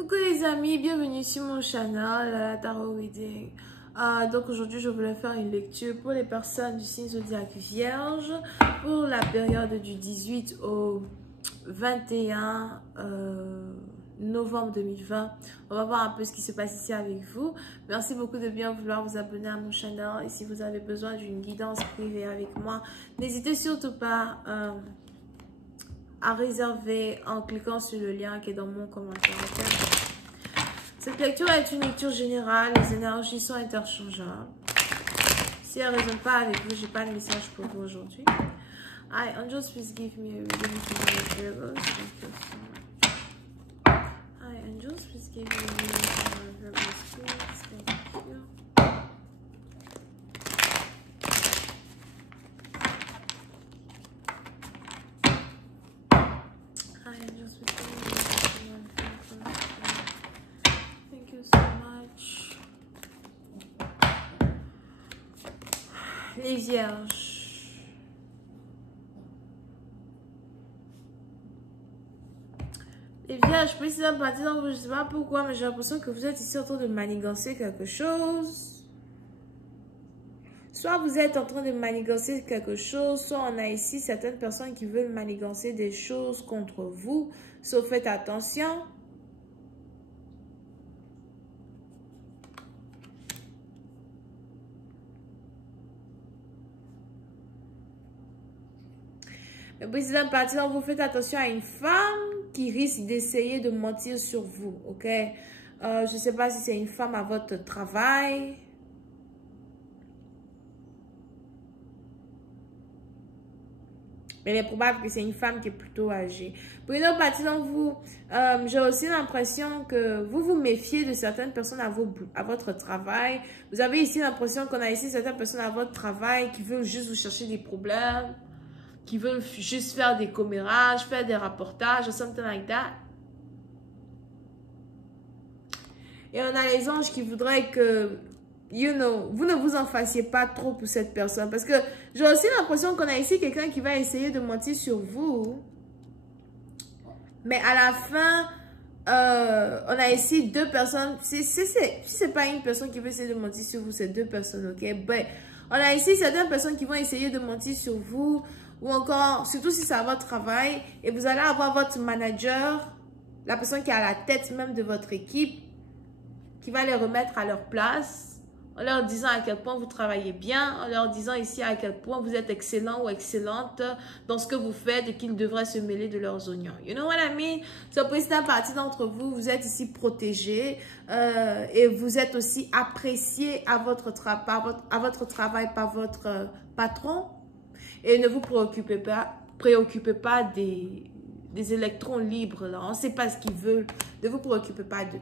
Coucou les amis, bienvenue sur mon channel Tarot Reading. Donc aujourd'hui je voulais faire une lecture pour les personnes du signe zodiaque Vierge pour la période du 18 au 21 novembre 2020. On va voir un peu ce qui se passe ici avec vous. Merci beaucoup de bien vouloir vous abonner à mon channel et si vous avez besoin d'une guidance privée avec moi, n'hésitez surtout pas à réserver en cliquant sur le lien qui est dans mon commentaire. Cette lecture est une lecture générale, les énergies sont interchangeables. Si elle ne résonne pas avec vous, je n'ai pas de message pour vous aujourd'hui. Hi, angels, please give me a reading for my Virgos. Thank you so much. Hi, angels, please give me a reading for my Virgos, please. Thank you. Hi, angels, please give me a reading for my Virgos. Thank you so much. Les vierges. Les vierges, précisément partir dans vous, je ne sais pas pourquoi, mais j'ai l'impression que vous êtes ici en train de manigancer quelque chose. Soit vous êtes en train de manigancer quelque chose, soit on a ici certaines personnes qui veulent manigancer des choses contre vous. Sauf faites attention. Mais précisément partir dans vous, faites attention à une femme qui risque d'essayer de mentir sur vous, ok? Je ne sais pas si c'est une femme à votre travail. Mais il est probable que c'est une femme qui est plutôt âgée. Pour une autre partie d'entre vous, j'ai aussi l'impression que vous vous méfiez de certaines personnes à votre travail. Vous avez ici l'impression qu'on a ici certaines personnes à votre travail qui veulent juste vous chercher des problèmes, qui veulent juste faire des commérages, faire des rapportages, or something like that. Et on a les anges qui voudraient que, vous ne vous en fassiez pas trop pour cette personne. Parce que j'ai aussi l'impression qu'on a ici quelqu'un qui va essayer de mentir sur vous. Mais à la fin, on a ici deux personnes. Si c'est pas une personne qui veut essayer de mentir sur vous, c'est deux personnes, ok? Ben, on a ici certaines personnes qui vont essayer de mentir sur vous. Ou encore, surtout si c'est à votre travail. Et vous allez avoir votre manager, la personne qui est à la tête même de votre équipe, qui va les remettre à leur place, en leur disant à quel point vous travaillez bien, en leur disant ici à quel point vous êtes excellent ou excellente dans ce que vous faites et qu'ils devraient se mêler de leurs oignons. You know what I mean? So, pour une partie d'entre vous, vous êtes ici protégés et vous êtes aussi appréciés à votre travail par votre patron. Et ne vous préoccupez pas des électrons libres, là. On ne sait pas ce qu'ils veulent. Ne vous préoccupez pas d'eux.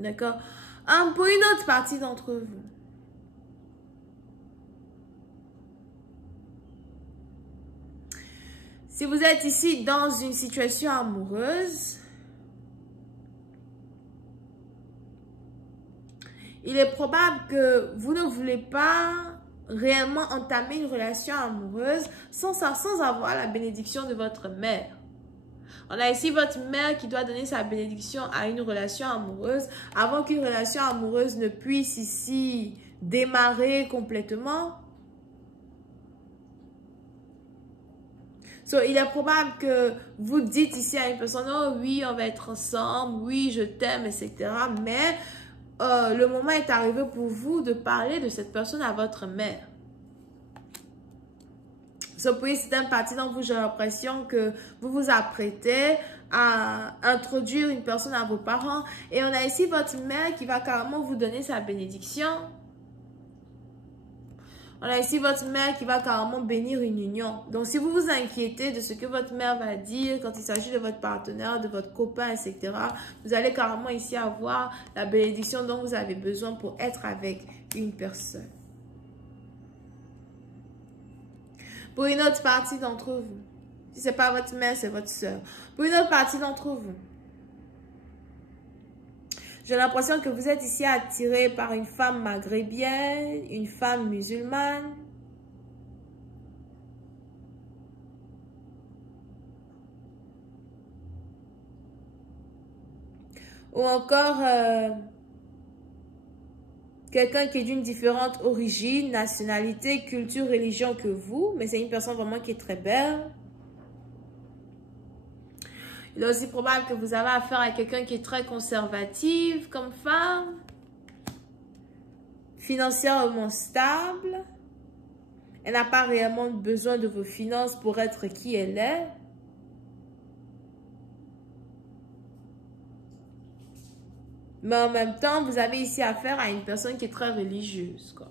D'accord? Pour une autre partie d'entre vous. Si vous êtes ici dans une situation amoureuse, il est probable que vous ne voulez pas réellement entamer une relation amoureuse sans avoir la bénédiction de votre mère. On a ici votre mère qui doit donner sa bénédiction à une relation amoureuse avant qu'une relation amoureuse ne puisse ici démarrer complètement. So, il est probable que vous dites ici à une personne, oh oui, on va être ensemble, oui, je t'aime, etc. Mais le moment est arrivé pour vous de parler de cette personne à votre mère. Puis c'est une partie dont j'ai l'impression que vous vous apprêtez à introduire une personne à vos parents. Et on a ici votre mère qui va carrément vous donner sa bénédiction. On a ici votre mère qui va carrément bénir une union. Donc, si vous vous inquiétez de ce que votre mère va dire quand il s'agit de votre partenaire, de votre copain, etc., vous allez carrément ici avoir la bénédiction dont vous avez besoin pour être avec une personne. Pour une autre partie d'entre vous, si ce n'est pas votre mère, c'est votre soeur. Pour une autre partie d'entre vous, j'ai l'impression que vous êtes ici attiré par une femme maghrébienne, une femme musulmane. Ou encore quelqu'un qui est d'une différente origine, nationalité, culture, religion que vous, mais c'est une personne vraiment qui est très belle. Il est aussi probable que vous avez affaire à quelqu'un qui est très conservative comme femme, financièrement stable. Elle n'a pas réellement besoin de vos finances pour être qui elle est. Mais en même temps, vous avez ici affaire à une personne qui est très religieuse, quoi.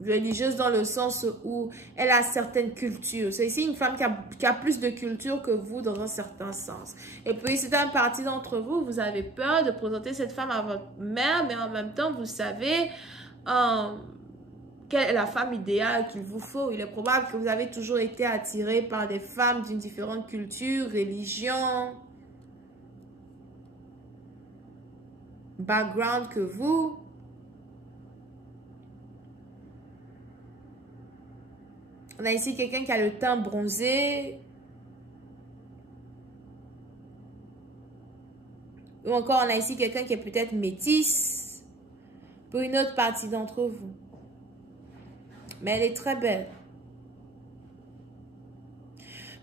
Religieuse dans le sens où elle a certaines cultures. C'est ici une femme qui a plus de culture que vous dans un certain sens. Et puis, c'est une partie d'entre vous, vous avez peur de présenter cette femme à votre mère, mais en même temps, vous savez quelle est la femme idéale qu'il vous faut. Il est probable que vous avez toujours été attiré par des femmes d'une différente culture, religion, background que vous. On a ici quelqu'un qui a le teint bronzé. Ou encore, on a ici quelqu'un qui est peut-être métisse. Pour une autre partie d'entre vous. Mais elle est très belle.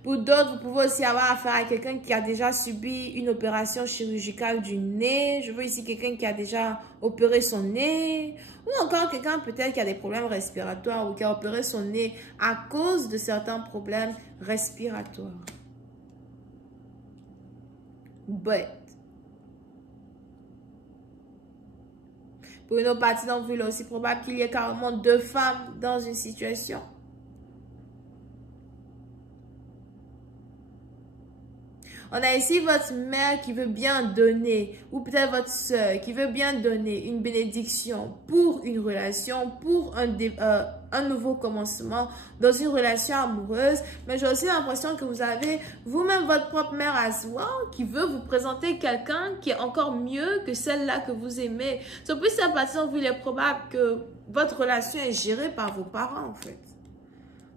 Pour d'autres, vous pouvez aussi avoir affaire à quelqu'un qui a déjà subi une opération chirurgicale du nez. Je veux ici quelqu'un qui a déjà opéré son nez. Ou encore quelqu'un peut-être qui a des problèmes respiratoires ou qui a opéré son nez à cause de certains problèmes respiratoires. But, pour une autre partie d'entre vous, il est aussi probable qu'il y ait carrément 2 femmes dans une situation. On a ici votre mère qui veut bien donner, ou peut-être votre soeur qui veut bien donner une bénédiction pour une relation, pour un nouveau commencement dans une relation amoureuse. Mais j'ai aussi l'impression que vous avez vous-même votre propre mère à soi qui veut vous présenter quelqu'un qui est encore mieux que celle-là que vous aimez. Sur plus cette partie, il est probable que votre relation est gérée par vos parents en fait.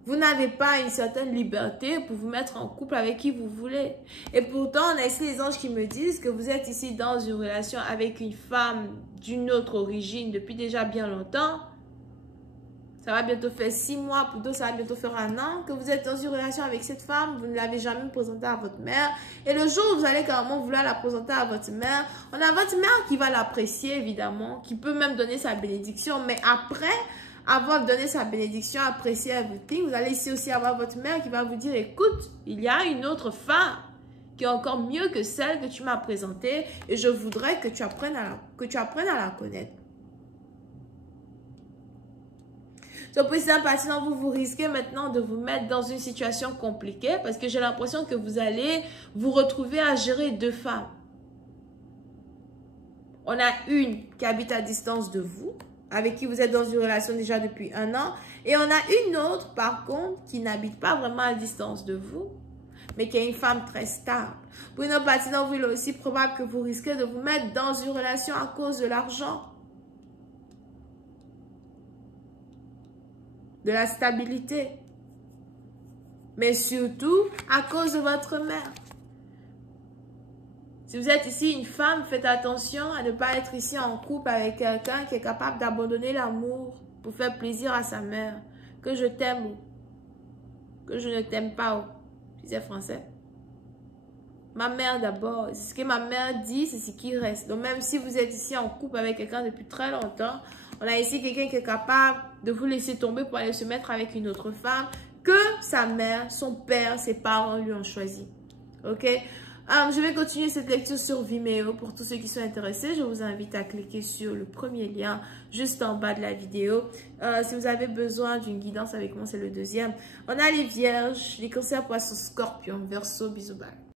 Vous n'avez pas une certaine liberté pour vous mettre en couple avec qui vous voulez. Et pourtant, on a ici les anges qui me disent que vous êtes ici dans une relation avec une femme d'une autre origine depuis déjà bien longtemps. Ça va bientôt faire 6 mois, pour d'autres, ça va bientôt faire 1 an que vous êtes dans une relation avec cette femme. Vous ne l'avez jamais présentée à votre mère. Et le jour où vous allez carrément vouloir la présenter à votre mère, on a votre mère qui va l'apprécier, évidemment, qui peut même donner sa bénédiction. Mais après avoir donné sa bénédiction, apprécier everything, vous allez ici aussi avoir votre mère qui va vous dire, écoute, il y a une autre femme qui est encore mieux que celle que tu m'as présentée et je voudrais que tu apprennes à la connaître. Donc, pour cette partie, vous risquez maintenant de vous mettre dans une situation compliquée parce que j'ai l'impression que vous allez vous retrouver à gérer 2 femmes. On a une qui habite à distance de vous, avec qui vous êtes dans une relation déjà depuis 1 an. Et on a une autre, par contre, qui n'habite pas vraiment à distance de vous, mais qui est une femme très stable. Pour une autre partie d'entre vous, il est aussi probable que vous risquez de vous mettre dans une relation à cause de l'argent, de la stabilité, mais surtout à cause de votre mère. Si vous êtes ici une femme, faites attention à ne pas être ici en couple avec quelqu'un qui est capable d'abandonner l'amour pour faire plaisir à sa mère. Que je t'aime ou que je ne t'aime pas ou. Si c'est français. Ma mère d'abord. C'est ce que ma mère dit, c'est ce qui reste. Donc même si vous êtes ici en couple avec quelqu'un depuis très longtemps, on a ici quelqu'un qui est capable de vous laisser tomber pour aller se mettre avec une autre femme que sa mère, son père, ses parents lui ont choisi. Ok? Je vais continuer cette lecture sur Vimeo. Pour tous ceux qui sont intéressés, je vous invite à cliquer sur le premier lien juste en bas de la vidéo. Si vous avez besoin d'une guidance avec moi, c'est le 2e. On a les vierges, les cancers, poissons, scorpions, verseau, bisous, bye.